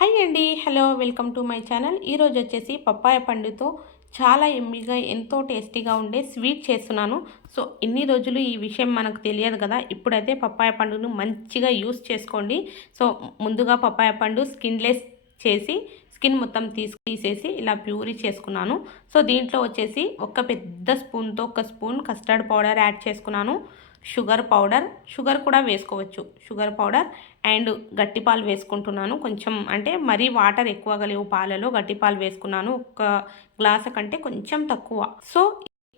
Hi అండి hello welcome to my channel. ఈరోజు వచ్చేసి పప్పాయ పండుతో చాలా ఎమ్మిగా ఎంతో టేస్టీగా ఉండే స్వీట్ చేస్తున్నాను. సో ఇన్ని రోజులు ఈ విషయం మనకు తెలియదు కదా ఇప్పుడైతే పప్పాయ పండును మంచిగా యూస్ చేసుకోండి. సో ముందుగా పప్పాయ పండు స్కిన్లెస్ చేసి స్కిన్ మొత్తం తీసి తీసేసి ఇలా ప్యూరీ చేసుకున్నాను. సో దీంట్లో వచ్చేసి ఒక పెద్ద స్పూన్తో ఒక స్పూన్ కస్టర్డ్ పౌడర్ యాడ్ చేసుకున్నాను. షుగర్ పౌడర్ షుగర్ కూడా వేసుకోవచ్చు. షుగర్ పౌడర్ అండ్ గట్టి పాలు వేసుకుంటున్నాను. కొంచెం అంటే మరీ వాటర్ ఎక్కువగా లేవు పాలలో గట్టి పాలు వేసుకున్నాను. ఒక గ్లాస్ కంటే కొంచెం తక్కువ. సో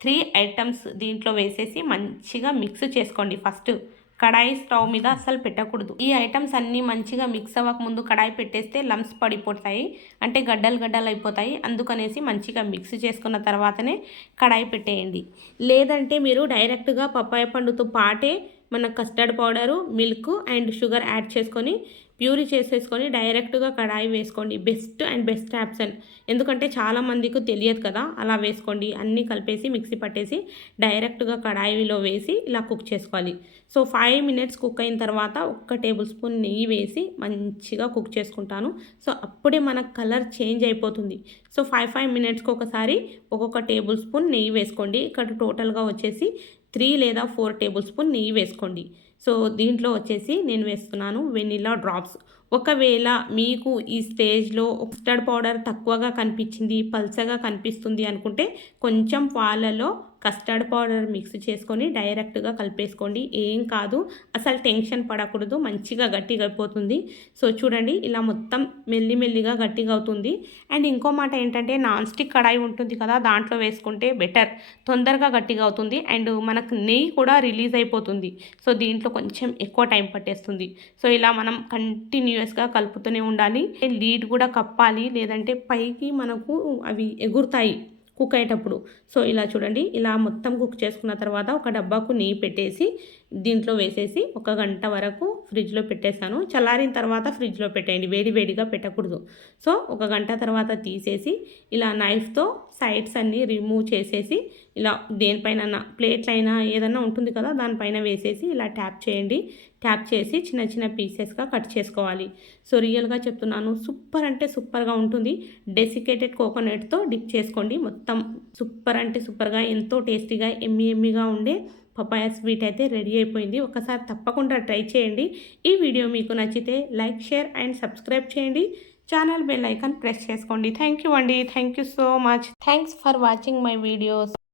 త్రీ ఐటమ్స్ దీంట్లో వేసేసి మంచిగా మిక్స్ చేసుకోండి. ఫస్ట్ కడాయి స్టవ్ మీద అస్సలు పెట్టకూడదు. ఈ ఐటమ్స్ అన్నీ మంచిగా మిక్స్ అవ్వక ముందు కడాయి పెట్టేస్తే లమ్స్ పడిపోతాయి. అంటే గడ్డలు గడ్డలు అయిపోతాయి. అందుకనేసి మంచిగా మిక్స్ చేసుకున్న తర్వాతనే కడాయి పెట్టేయండి. లేదంటే మీరు డైరెక్ట్గా పప్పాయ పండుతో పాటే మన custard powder milk and sugar add చేసుకొని ప్యూరీ చేసేసుకొని డైరెక్ట్గా కడాయి వేసుకోండి. Best and best option. ఎందుకంటే చాలామందికి తెలియదు కదా అలా వేసుకోండి. అన్నీ కలిపేసి మిక్సీ పట్టేసి డైరెక్ట్గా కడాయిలో వేసి ఇలా కుక్ చేసుకోవాలి. సో ఫైవ్ మినిట్స్ కుక్ అయిన తర్వాత ఒక్క టేబుల్ స్పూన్ నెయ్యి వేసి మంచిగా కుక్ చేసుకుంటాను. సో అప్పుడే మన కలర్ చేంజ్ అయిపోతుంది. సో ఫైవ్ ఫైవ్ మినిట్స్కి ఒకసారి ఒక్కొక్క టేబుల్ స్పూన్ నెయ్యి వేసుకోండి. ఇక్కడ టోటల్గా వచ్చేసి త్రీ లేదా ఫోర్ టేబుల్ స్పూన్ నెయ్యి వేసుకోండి. సో దీంట్లో వచ్చేసి నేను వేస్తున్నాను వెనిలా డ్రాప్స్. ఒకవేళ మీకు ఈ స్టేజ్లో కస్టర్డ్ పౌడర్ తక్కువగా కనిపించింది పల్చగా కనిపిస్తుంది అనుకుంటే కొంచెం పాలలో కస్టర్డ్ పౌడర్ మిక్స్ చేసుకొని డైరెక్ట్గా కలిపేసుకోండి. ఏం కాదు అసలు టెన్షన్ పడకూడదు మంచిగా గట్టిగా అయిపోతుంది. సో చూడండి ఇలా మొత్తం మెల్లి మెల్లిగా గట్టిగా అవుతుంది. అండ్ ఇంకో మాట ఏంటంటే నాన్ స్టిక్ కడాయి ఉంటుంది కదా దాంట్లో వేసుకుంటే బెటర్. తొందరగా గట్టిగా అవుతుంది. అండ్ మనకు నెయ్యి కూడా రిలీజ్ అయిపోతుంది. సో దీంట్లో కొంచెం ఎక్కువ టైం పట్టేస్తుంది. సో ఇలా మనం కంటిన్యూస్గా కలుపుతూనే ఉండాలి. లీడ్ కూడా కప్పాలి లేదంటే పైకి మనకు అవి ఎగురుతాయి. కుక్ అయ్యేటప్పుడు. సో ఇలా చూడండి. ఇలా మొత్తం కుక్ చేసుకున్న తర్వాత ఒక డబ్బాకు నెయ్యి పెట్టేసి దీంట్లో వేసేసి ఒక గంట వరకు ఫ్రిడ్జ్లో పెట్టేశాను. చల్లారిన తర్వాత ఫ్రిడ్జ్లో పెట్టేయండి. వేడి వేడిగా పెట్టకూడదు. సో ఒక గంట తర్వాత తీసేసి ఇలా నైఫ్తో సైడ్స్ అన్నీ రిమూవ్ చేసేసి ఇలా దేనిపైన ప్లేట్లైనా ఏదైనా ఏదన్నా ఉంటుంది కదా దానిపైన వేసేసి ఇలా ట్యాప్ చేయండి. ట్యాప్ చేసి చిన్న చిన్న పీసెస్గా కట్ చేసుకోవాలి. సో రియల్గా చెప్తున్నాను సూపర్ అంటే సూపర్గా ఉంటుంది. డెసికేటెడ్ కోకోనట్తో డిప్ చేసుకోండి. మొత్తం సూపర్ అంటే సూపర్గా ఎంతో టేస్టీగా ఎమ్మి ఎమ్మిగా ఉండే పపాయ స్వీట్ అయితే రెడీ అయిపోయింది. ఒకసారి తప్పకుండా ట్రై చేయండి. ఈ వీడియో మీకు నచ్చితే లైక్ షేర్ అండ్ సబ్స్క్రైబ్ చేయండి. ఛానల్ బెల్ ఐకాన్ ప్రెస్ చేసుకోండి. థ్యాంక్ యూ అండి. Thank you so much. Thanks for watching my videos.